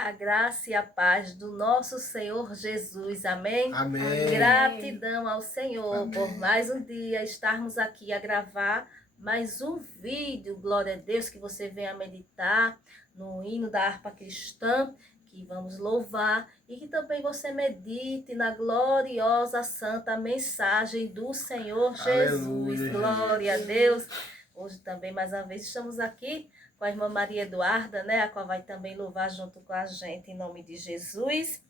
A graça e a paz do nosso Senhor Jesus. Amém? Amém. Gratidão ao Senhor Amém. por mais um dia estarmos aqui a gravar mais um vídeo. Glória a Deus, que você venha meditar no hino da harpa cristã, que vamos louvar, e que também você medite na gloriosa santa mensagem do Senhor Jesus. Aleluia, Glória a Jesus. Deus. Hoje também, mais uma vez, estamos aqui com a irmã Maria Eduarda, né, a qual vai também louvar junto com a gente, em nome de Jesus.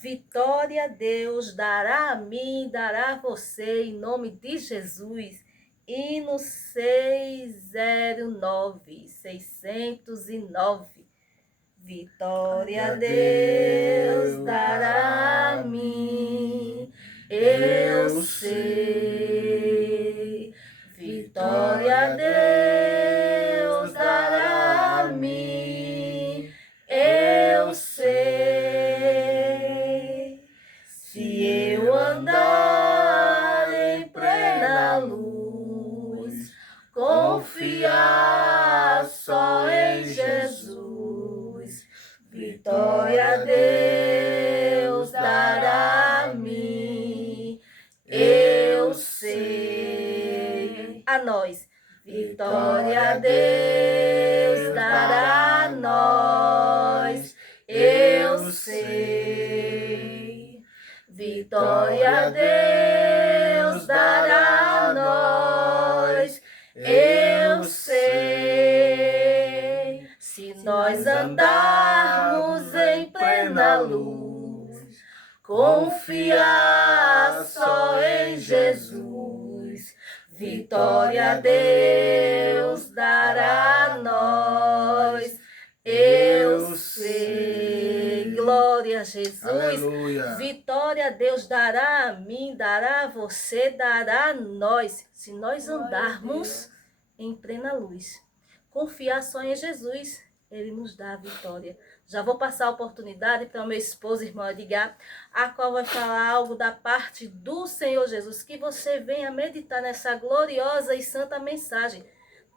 Vitória Deus dará a mim, dará a você, em nome de Jesus. Hino 609. Vitória Deus dará a mim, eu sei. Vitória Deus dará a mim, eu sei. Se eu andar em plena luz, confiar só em Jesus, vitória Deus dará a mim, eu sei. A nós, vitória Deus dará a nós, eu sei. Vitória Deus dará a nós, eu sei. Se nós andarmos em plena luz, confiar só em Jesus, vitória Deus dará a nós, eu sei. Glória a Jesus. Aleluia. Vitória Deus dará a mim, dará a você, dará a nós, se nós andarmos em plena luz. Confiar só em Jesus, Ele nos dá a vitória. Já vou passar a oportunidade para o meu esposo, irmão Edgar, a qual vai falar algo da parte do Senhor Jesus, que você venha meditar nessa gloriosa e santa mensagem.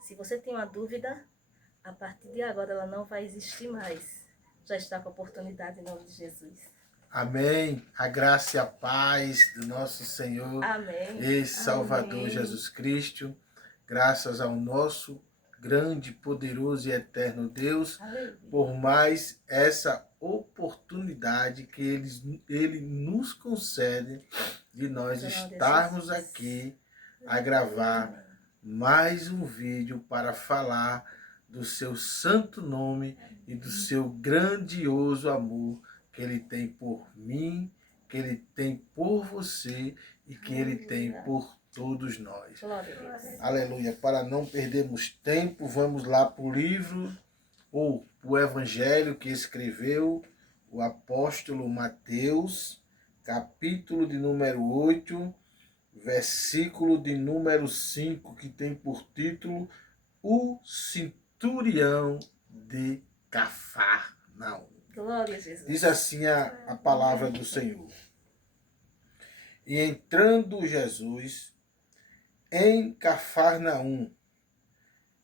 Se você tem uma dúvida, a partir de agora ela não vai existir mais. Já está com a oportunidade em nome de Jesus. Amém. A graça e a paz do nosso Senhor e Salvador Amém. Jesus Cristo, graças ao nosso grande, poderoso e eterno Deus, Aleluia. por mais essa oportunidade que Ele nos concede de nós estarmos aqui a gravar mais um vídeo para falar do seu santo nome e do seu grandioso amor que Ele tem por mim, que Ele tem por você e que Ele tem por todos nós. Aleluia. Para não perdermos tempo, vamos lá para o livro ou o evangelho que escreveu o apóstolo Mateus, capítulo de número 8, versículo de número 5, que tem por título O Centurião de Cafarnaum. Glória a Jesus. Diz assim a palavra do Senhor. E entrando Jesus em Cafarnaum,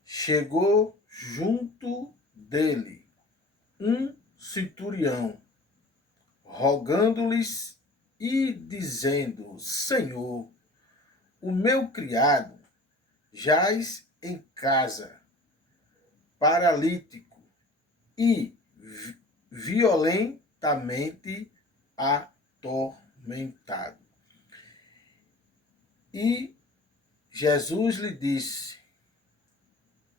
chegou junto dele um centurião, rogando-lhes e dizendo: Senhor, o meu criado jaz em casa, paralítico e violentamente atormentado. E Jesus lhe disse: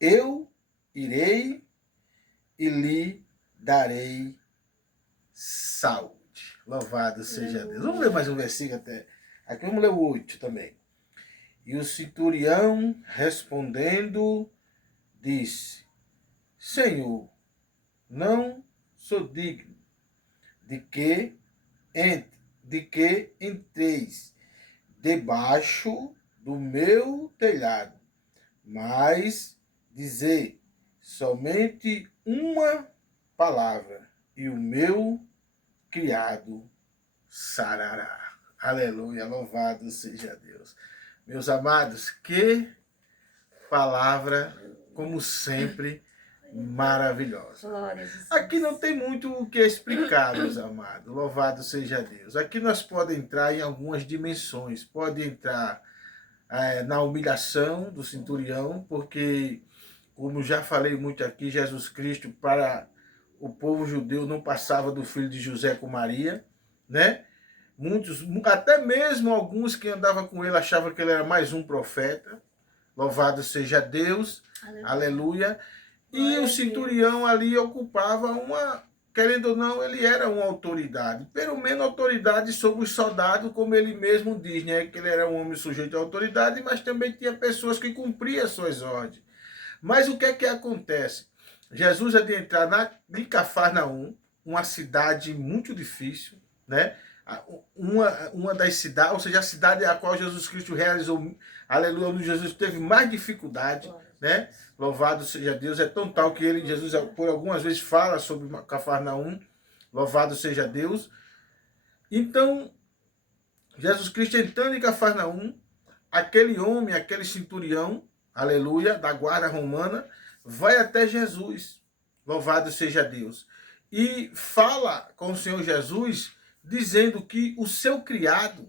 Eu irei e lhe darei saúde. Louvado seja Deus. Vamos ler mais um versículo até. Aqui vamos ler o 8 também. E o centurião, respondendo, disse: Senhor, não sou digno de que entreis debaixo do meu telhado, mas dizer somente uma palavra e o meu criado sarará. Aleluia, louvado seja Deus. Meus amados, que palavra, como sempre, maravilhosa. Glória a Jesus. Aqui não tem muito o que explicar, meus amados. Louvado seja Deus. Aqui nós podemos entrar em algumas dimensões. Pode entrar na humilhação do centurião, porque, como já falei muito aqui, Jesus Cristo, para o povo judeu, não passava do filho de José com Maria, né? Muitos, até mesmo alguns que andavam com ele, achavam que ele era mais um profeta. Louvado seja Deus. Aleluia. Aleluia. E o centurião ali ocupava uma, querendo ou não, ele era uma autoridade. Pelo menos autoridade sobre os soldados, como ele mesmo diz, né? Que ele era um homem sujeito à autoridade, mas também tinha pessoas que cumpriam as suas ordens. Mas o que é que acontece? Jesus é de entrar em Cafarnaum, uma cidade muito difícil, né? Uma das cidades, ou seja, a cidade a qual Jesus Cristo realizou, aleluia, onde Jesus teve mais dificuldade, né? Louvado seja Deus, é tão tal que Jesus, por algumas vezes fala sobre Cafarnaum, louvado seja Deus. Então, Jesus Cristo entrando em Cafarnaum, aquele homem, aquele centurião, aleluia, da guarda romana, vai até Jesus, louvado seja Deus, e fala com o Senhor Jesus, dizendo que o seu criado,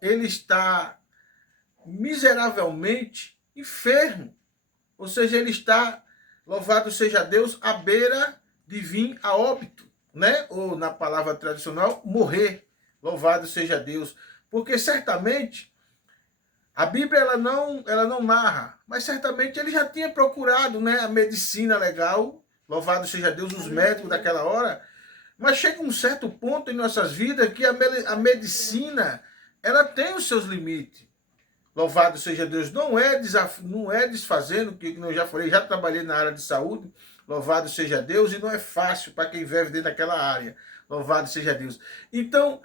ele está miseravelmente enfermo. Ou seja, ele está, louvado seja Deus, à beira de vir a óbito, né? Ou na palavra tradicional, morrer. Louvado seja Deus. Porque certamente, a Bíblia ela não narra, mas certamente ele já tinha procurado, né, a medicina legal, louvado seja Deus, os médicos daquela hora. Mas chega um certo ponto em nossas vidas que a medicina ela tem os seus limites. Louvado seja Deus, não é desfazendo, que eu já falei, já trabalhei na área de saúde, louvado seja Deus, e não é fácil para quem vive dentro daquela área, louvado seja Deus. Então,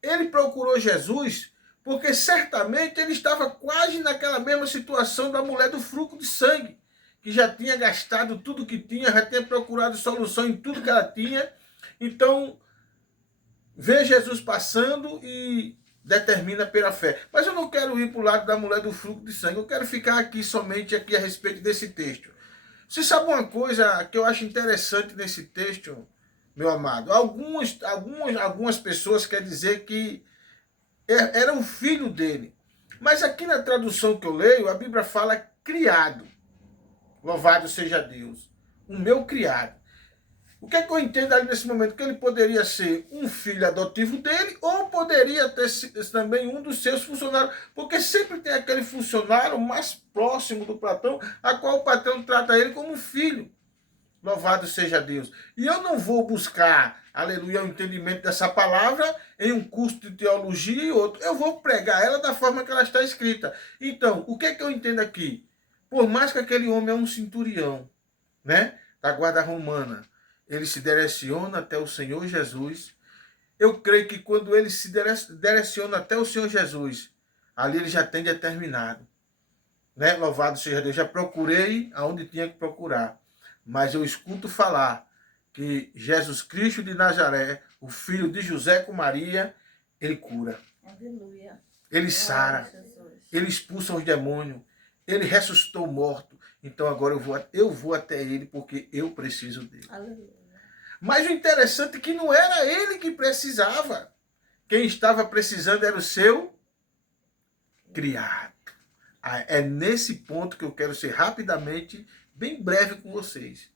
ele procurou Jesus, porque certamente ele estava quase naquela mesma situação da mulher do fluxo de sangue, que já tinha gastado tudo que tinha, já tinha procurado solução em tudo que ela tinha. Então, vê Jesus passando e determina pela fé. Mas eu não quero ir para o lado da mulher do fluxo de sangue. Eu quero ficar aqui somente aqui a respeito desse texto. Você sabe uma coisa que eu acho interessante nesse texto, meu amado? Algumas pessoas querem dizer que era o filho dele. Mas aqui na tradução que eu leio, a Bíblia fala criado. Louvado seja Deus. O meu criado. O que é que eu entendo ali nesse momento? Que ele poderia ser um filho adotivo dele ou poderia ter também um dos seus funcionários. Porque sempre tem aquele funcionário mais próximo do patrão, a qual o patrão trata ele como filho. Louvado seja Deus. E eu não vou buscar, aleluia, o entendimento dessa palavra em um curso de teologia e outro. Eu vou pregar ela da forma que ela está escrita. Então, o que é que eu entendo aqui? Por mais que aquele homem é um centurião, né, da guarda romana, ele se direciona até o Senhor Jesus. Eu creio que quando ele se direciona até o Senhor Jesus, ali ele já tem determinado, né? Louvado seja Deus. Já procurei aonde tinha que procurar, mas eu escuto falar que Jesus Cristo de Nazaré, o filho de José com Maria, ele cura. Aleluia. Ele sara. Ele expulsa os demônios. Ele ressuscitou o morto. Então agora eu vou até ele porque eu preciso dele. Aleluia. Mas o interessante é que não era ele que precisava. Quem estava precisando era o seu criado. É nesse ponto que eu quero ser rapidamente, bem breve com vocês.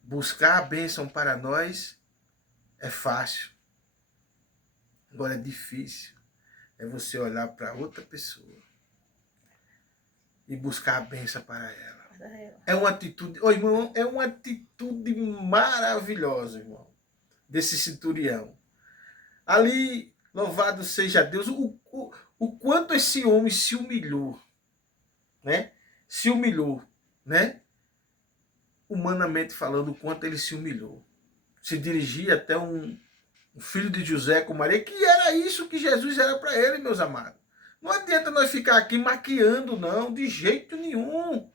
Buscar a bênção para nós é fácil. Agora é difícil. É você olhar para outra pessoa e buscar a bênção para ela. É uma atitude, irmão, é uma atitude maravilhosa, irmão, desse centurião. Ali, louvado seja Deus, o quanto esse homem se humilhou, né? Se humilhou, né? Humanamente falando, o quanto ele se humilhou. Se dirigia até um filho de José com Maria, que era isso que Jesus era para ele, meus amados. Não adianta nós ficar aqui maquiando, não, de jeito nenhum.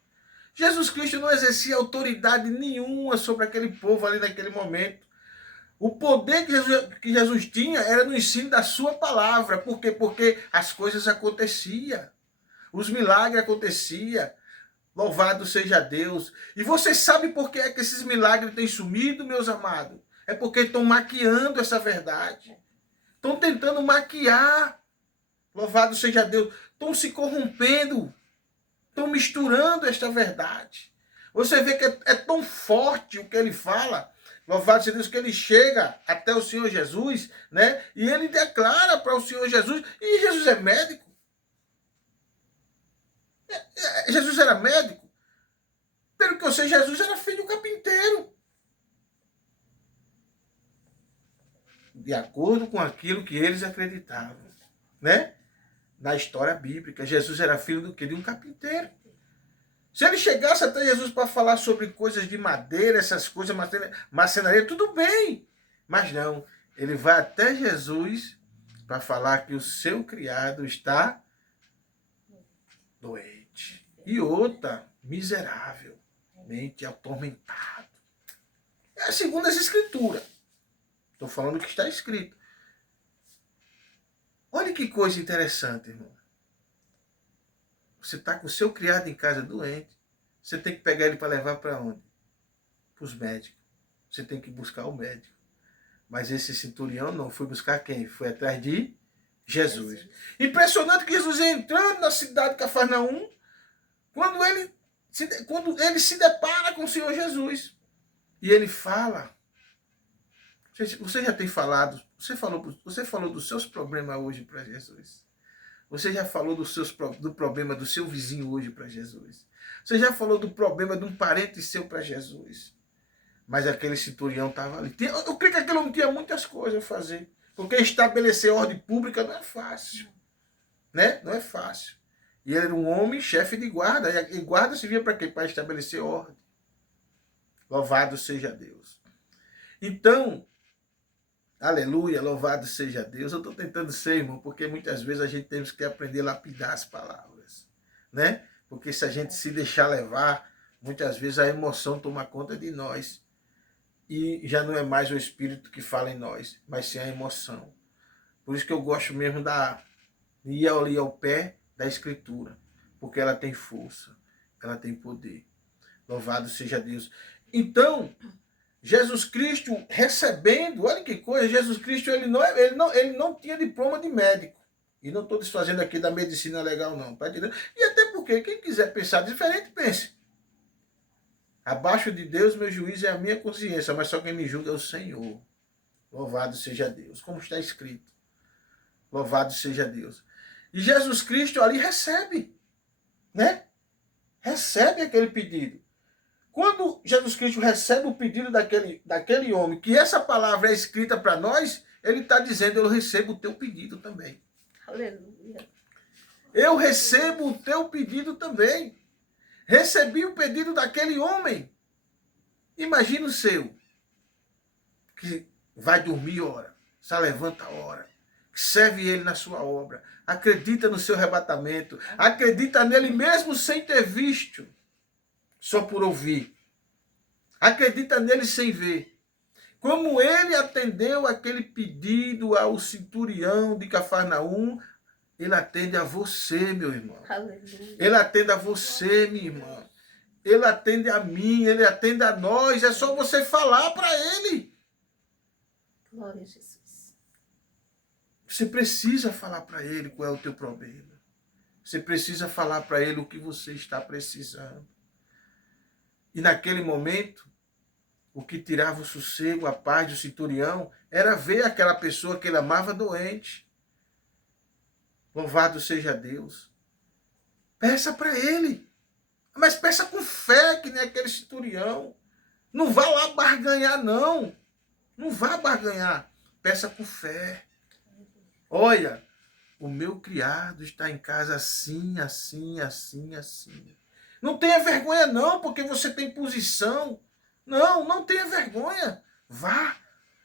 Jesus Cristo não exercia autoridade nenhuma sobre aquele povo ali naquele momento. O poder que Jesus tinha era no ensino da sua palavra. Por quê? Porque as coisas aconteciam. Os milagres aconteciam. Louvado seja Deus. E você sabe por que é que esses milagres têm sumido, meus amados? É porque estão maquiando essa verdade. Estão tentando maquiar. Louvado seja Deus. Estão se corrompendo. Estão misturando esta verdade. Você vê que é tão forte o que ele fala. Louvado seja Deus, que ele chega até o Senhor Jesus, né? E ele declara para o Senhor Jesus. E Jesus é médico. Jesus era médico. Pelo que eu sei, Jesus era filho do carpinteiro. De acordo com aquilo que eles acreditavam, né? Na história bíblica, Jesus era filho do quê? De um carpinteiro. Se ele chegasse até Jesus para falar sobre coisas de madeira, essas coisas, marcenaria, tudo bem. Mas não, ele vai até Jesus para falar que o seu criado está doente. E outra, miseravelmente atormentado. É segundo as escrituras. Estou falando o que está escrito. Olha que coisa interessante, irmão. Você está com o seu criado em casa doente. Você tem que pegar ele para levar para onde? Para os médicos. Você tem que buscar o médico. Mas esse centurião não foi buscar quem? Foi atrás de Jesus. Impressionante que Jesus entrando na cidade de Cafarnaum, quando ele se depara com o Senhor Jesus. E ele fala. Você já tem falado, você falou dos seus problemas hoje para Jesus. Você já falou do problema do seu vizinho hoje para Jesus. Você já falou do problema de um parente seu para Jesus. Mas aquele centurião estava ali. Eu creio que aquele homem tinha muitas coisas a fazer. Porque estabelecer ordem pública não é fácil. Né? Não é fácil. E ele era um homem chefe de guarda. E guarda servia para quê? Para estabelecer ordem. Louvado seja Deus. Então, aleluia, louvado seja Deus. Eu estou tentando ser, irmão, porque muitas vezes a gente tem que aprender a lapidar as palavras, né? Porque se a gente se deixar levar, muitas vezes a emoção toma conta de nós. E já não é mais o Espírito que fala em nós, mas sim a emoção. Por isso que eu gosto mesmo de ir ali ao pé da Escritura, porque ela tem força, ela tem poder. Louvado seja Deus. Então, Jesus Cristo recebendo, olha que coisa, Jesus Cristo ele não tinha diploma de médico. E não estou desfazendo aqui da medicina legal não, tá entendendo? E até porque quem quiser pensar diferente, pense. Abaixo de Deus, meu juízo é a minha consciência, mas só quem me julga é o Senhor. Louvado seja Deus, como está escrito. Louvado seja Deus. E Jesus Cristo ali recebe, né? Recebe aquele pedido. Quando Jesus Cristo recebe o pedido daquele homem, que essa palavra é escrita para nós, ele está dizendo, eu recebo o teu pedido também. Aleluia. Eu recebo o teu pedido também. Recebi o pedido daquele homem. Imagina o seu, que vai dormir hora, só levanta a hora, que serve ele na sua obra, acredita no seu arrebatamento, acredita nele mesmo sem ter visto, só por ouvir. Acredita nele sem ver. Como ele atendeu aquele pedido ao centurião de Cafarnaum, ele atende a você, meu irmão. Aleluia. Ele atende a você, minha irmã. Ele atende a mim, ele atende a nós. É só você falar para ele. Glória a Jesus. Você precisa falar para ele qual é o teu problema. Você precisa falar para ele o que você está precisando. E naquele momento, o que tirava o sossego, a paz do centurião, era ver aquela pessoa que ele amava doente. Louvado seja Deus. Peça para ele. Mas peça com fé, que nem aquele centurião. Não vá lá barganhar, não. Não vá barganhar. Peça com fé. Olha, o meu criado está em casa assim, assim, assim, assim. Não tenha vergonha não, porque você tem posição. Não, não tenha vergonha. Vá.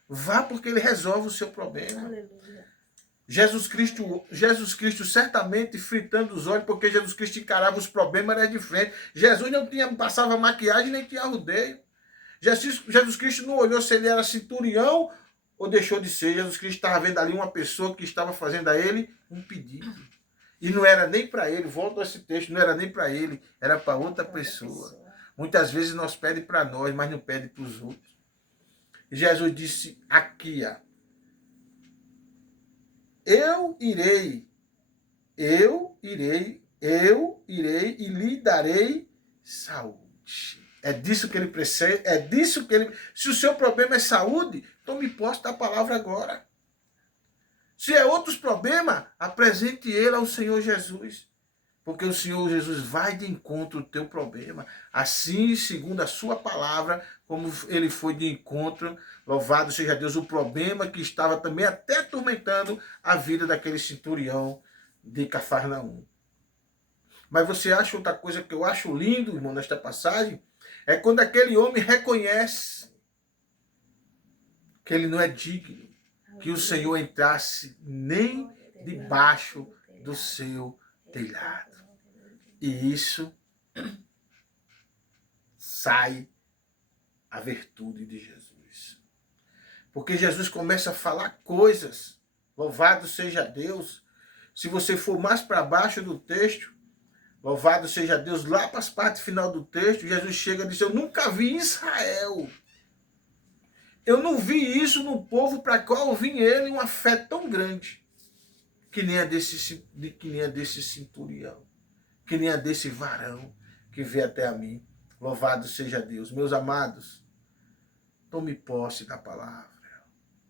Vá, porque ele resolve o seu problema. Aleluia. Jesus Cristo certamente fritando os olhos, porque Jesus Cristo encarava os problemas, era de frente. Jesus não passava maquiagem, nem tinha rodeio. Jesus Cristo não olhou se ele era centurião ou deixou de ser. Jesus Cristo estava vendo ali uma pessoa que estava fazendo a ele um pedido. E não era nem para ele, volto a esse texto, não era nem para ele, era para outra pessoa. Muitas vezes nós pedem para nós, mas não pedem para os outros. E Jesus disse aqui, ó, eu irei e lhe darei saúde. É disso que ele precisa, é disso que ele... Se o seu problema é saúde, tome posse da palavra agora. Se é outros problemas, apresente ele ao Senhor Jesus. Porque o Senhor Jesus vai de encontro ao teu problema. Assim, segundo a sua palavra, como ele foi de encontro, louvado seja Deus, o problema que estava também até atormentando a vida daquele centurião de Cafarnaum. Mas você acha outra coisa que eu acho lindo, irmão, nesta passagem? É quando aquele homem reconhece que ele não é digno, que o Senhor entrasse nem debaixo do seu telhado. E isso sai a virtude de Jesus. Porque Jesus começa a falar coisas, louvado seja Deus. Se você for mais para baixo do texto, louvado seja Deus, lá para as partes final do texto, Jesus chega e diz, eu nunca vi em Israel. Eu não vi isso no povo para qual eu vi ele uma fé tão grande, que nem a desse centurião, que nem a desse varão que veio até a mim. Louvado seja Deus. Meus amados, tome posse da palavra.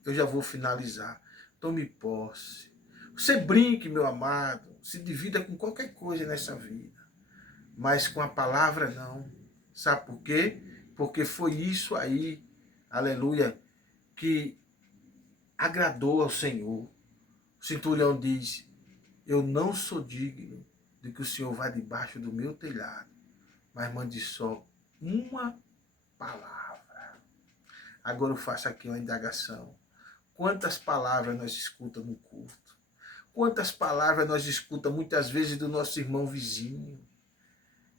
Eu já vou finalizar. Tome posse. Você brinque, meu amado, se divida com qualquer coisa nessa vida, mas com a palavra não. Sabe por quê? Porque foi isso aí, aleluia, que agradou ao Senhor. O centurião diz, eu não sou digno de que o Senhor vá debaixo do meu telhado, mas mande só uma palavra. Agora eu faço aqui uma indagação. Quantas palavras nós escutamos no culto? Quantas palavras nós escutamos muitas vezes do nosso irmão vizinho?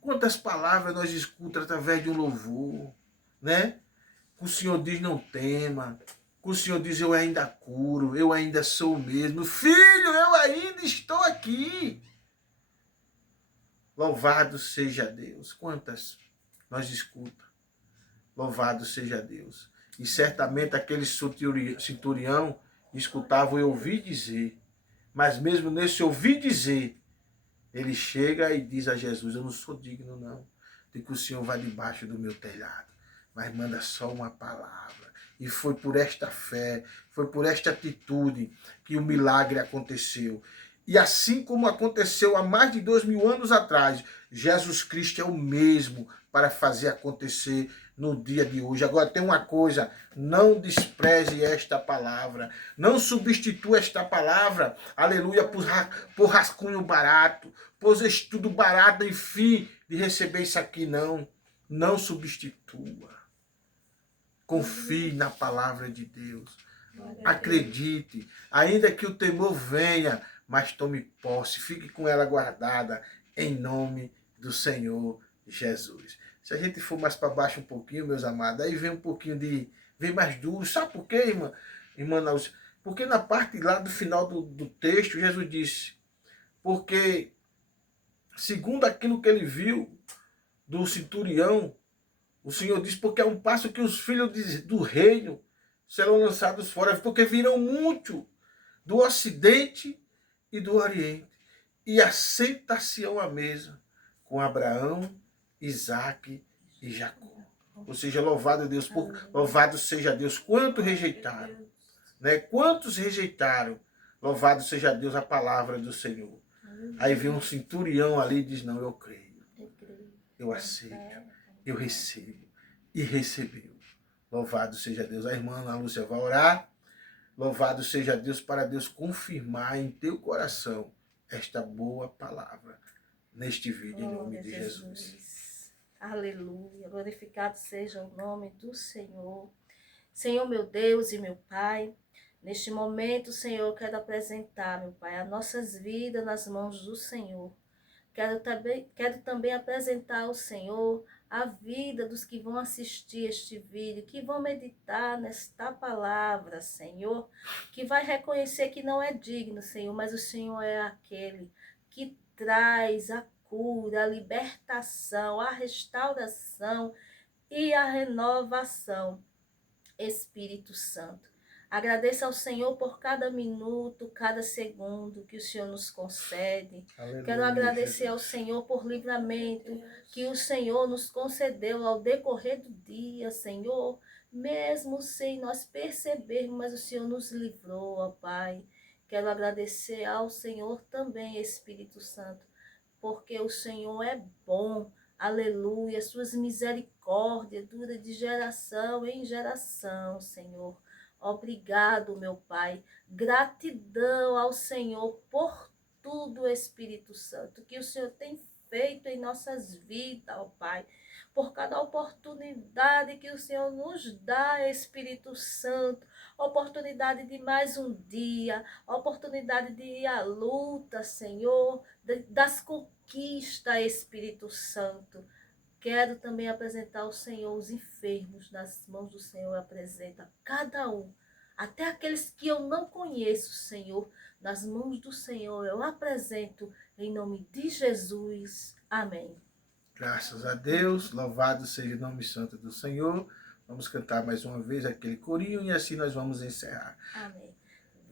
Quantas palavras nós escutamos através de um louvor, né? O Senhor diz, não tema. O Senhor diz, eu ainda curo, eu ainda sou o mesmo. Filho, eu ainda estou aqui. Louvado seja Deus. Quantas nós escutamos? Louvado seja Deus. E certamente aquele centurião escutava e ouvia dizer. Mas mesmo nesse ouvir dizer, ele chega e diz a Jesus, eu não sou digno não, de que o Senhor vá debaixo do meu telhado, mas manda só uma palavra. E foi por esta fé, foi por esta atitude que o milagre aconteceu. E assim como aconteceu há mais de 2000 anos atrás, Jesus Cristo é o mesmo para fazer acontecer no dia de hoje. Agora tem uma coisa, não despreze esta palavra, não substitua esta palavra, aleluia, por rascunho barato, por estudo barato, enfim, de receber isso aqui, não. Não substitua. Confie na palavra de Deus. Acredite, ainda que o temor venha, mas tome posse, fique com ela guardada, em nome do Senhor Jesus. Se a gente for mais para baixo um pouquinho, meus amados, aí vem um pouquinho de... vem mais duro. Sabe por quê, irmã Náucia? Porque na parte lá do final do texto, Jesus disse, porque segundo aquilo que ele viu do centurião, o Senhor diz, porque é um passo que os filhos do reino serão lançados fora, porque virão muito do ocidente e do oriente, e assentar-se-ão à mesa com Abraão, Isaque e Jacó. Ou seja, louvado Deus, louvado seja Deus. Quantos rejeitaram? Né? Quantos rejeitaram? Louvado seja Deus a palavra do Senhor. Aí vem um centurião ali e diz, não, eu creio, eu aceito, eu recebo. E recebeu. Louvado seja Deus. A irmã Ana Lúcia vai orar. Louvado seja Deus para Deus confirmar em teu coração esta boa palavra neste vídeo, em nome de Jesus. Aleluia. Glorificado seja o nome do Senhor. Senhor, meu Deus e meu Pai, neste momento, Senhor, eu quero apresentar, meu Pai, as nossas vidas nas mãos do Senhor. Quero também apresentar ao Senhor a vida dos que vão assistir este vídeo, que vão meditar nesta palavra, Senhor, que vai reconhecer que não é digno, Senhor, mas o Senhor é aquele que traz a cura, a libertação, a restauração e a renovação. Espírito Santo, agradeça ao Senhor por cada minuto, cada segundo que o Senhor nos concede. Aleluia, Quero agradecer Jesus. ao Senhor por livramento que o Senhor nos concedeu ao decorrer do dia, Senhor, mesmo sem nós percebermos, mas o Senhor nos livrou, ó Pai. Quero agradecer ao Senhor também, Espírito Santo, porque o Senhor é bom. Aleluia, suas misericórdias duram de geração em geração, Senhor. Obrigado, meu Pai. Gratidão ao Senhor por tudo, Espírito Santo, que o Senhor tem feito em nossas vidas, ó Pai. Por cada oportunidade que o Senhor nos dá, Espírito Santo. Oportunidade de mais um dia, oportunidade de ir à luta, Senhor, das conquistas, Espírito Santo. Quero também apresentar ao Senhor os enfermos, nas mãos do Senhor apresenta cada um, até aqueles que eu não conheço, Senhor, nas mãos do Senhor eu apresento em nome de Jesus. Amém. Graças a Deus, louvado seja o nome santo do Senhor. Vamos cantar mais uma vez aquele corinho e assim nós vamos encerrar. Amém.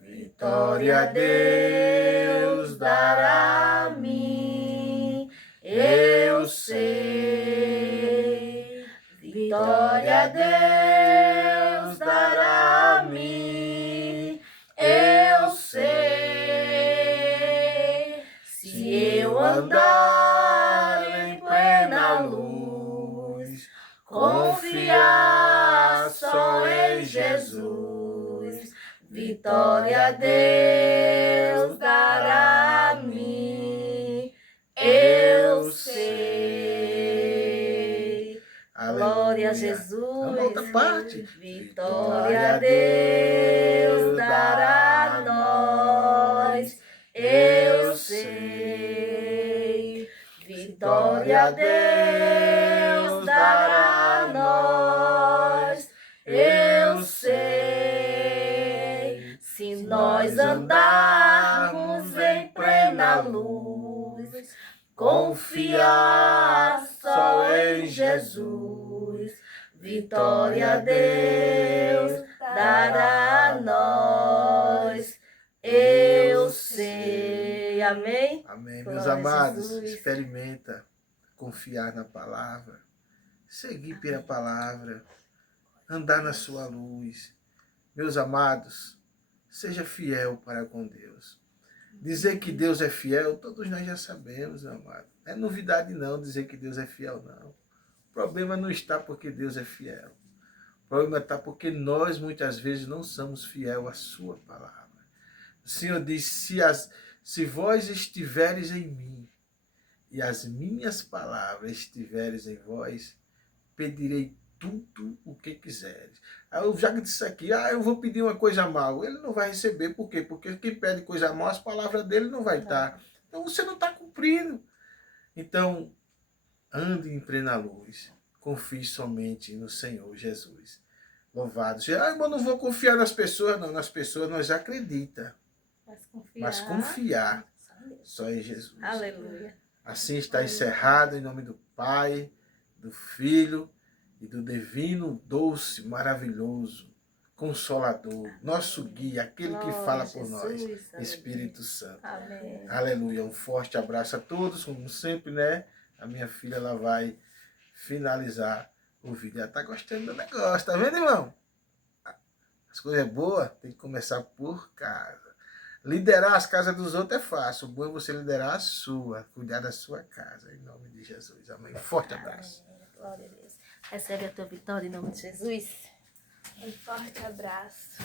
Vitória a Deus dará a mim, eu sei. Vitória a Deus dará a mim, eu sei. Se eu andar em plena luz, confiar só em Jesus, vitória a Deus dará a mim, eu sei. Glória a Jesus. Vamos a outra parte. Vitória a Deus dará a nós, eu sei. Vitória a Deus dará a nós, eu sei. Se nós andarmos em plena luz, confiar só em Jesus, vitória a Deus dará a nós, eu sei. Amém? Amém. Glória Meus a amados, Jesus. experimenta confiar na palavra, seguir pela palavra, andar na sua luz. Meus amados, seja fiel para com Deus. Dizer que Deus é fiel, todos nós já sabemos, meu amado. Não é novidade não dizer que Deus é fiel, não. O problema não está porque Deus é fiel. O problema está porque nós muitas vezes não somos fiel à sua palavra. O Senhor diz, se vós estiveres em mim e as minhas palavras estiveres em vós, pedirei tudo o que quiseres. Aí eu já disse aqui, eu vou pedir uma coisa mal. Ele não vai receber, por quê? Porque quem pede coisa mal, as palavras dele não vai estar. Então você não está cumprindo. Então, ande em plena luz. Confie somente no Senhor Jesus. Louvado seja. Eu não vou confiar nas pessoas, não. Nas pessoas nós acreditamos. Mas confiar só em Jesus. Aleluia. Assim está encerrado em nome do Pai, do Filho e do divino, doce, maravilhoso, consolador, nosso guia, aquele que fala por nós, Espírito Santo. Amém. Aleluia. Um forte abraço a todos, como sempre, né? A minha filha, ela vai finalizar o vídeo. Ela está gostando do negócio, tá vendo, irmão? As coisas boas tem que começar por casa. Liderar as casas dos outros é fácil. O bom é você liderar a sua, cuidar da sua casa. Em nome de Jesus. Amém. Forte abraço. Amém. Glória a Deus. Recebe a tua vitória em nome de Jesus. Um forte abraço.